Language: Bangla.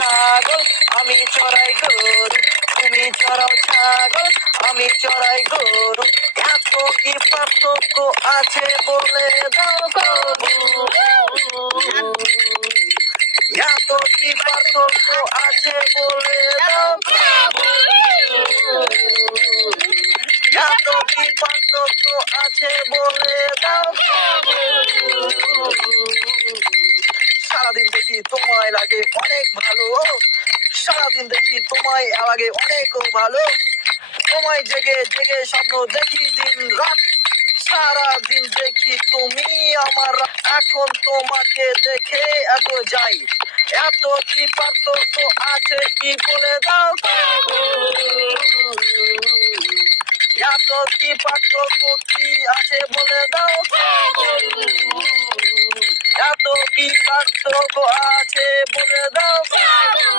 ছাগল, আমি চড়াই গরু। তুমি চড়াও ছাগল, আমি চড়াই গরু। এত কি পার্থক্য আছে বলে দাও প্রভু। এত কি পার্থক্য আছে বলে দাও প্রভু। এত কি পার্থক্য আছে বলে দাও প্রভু। সারাদিন দেখি তোমায় লাগে অনেক ভালো, সারাদিন দেখি তোমায় লাগে অনেক ভালো। তোমায় জেগে জেগে স্বপ্ন দেখি দিন রাত, সারাদিন দেখি তুমি আমার। এখন তোমাকে দেখে এত যাই, এত কি পার্থক্য আছে কি বলে দাও প্রভু। এত কি পার্থক্য কি আছে বলে দাও প্রভু। এত কি পার্থক্য আছে বলে দাও প্রভু।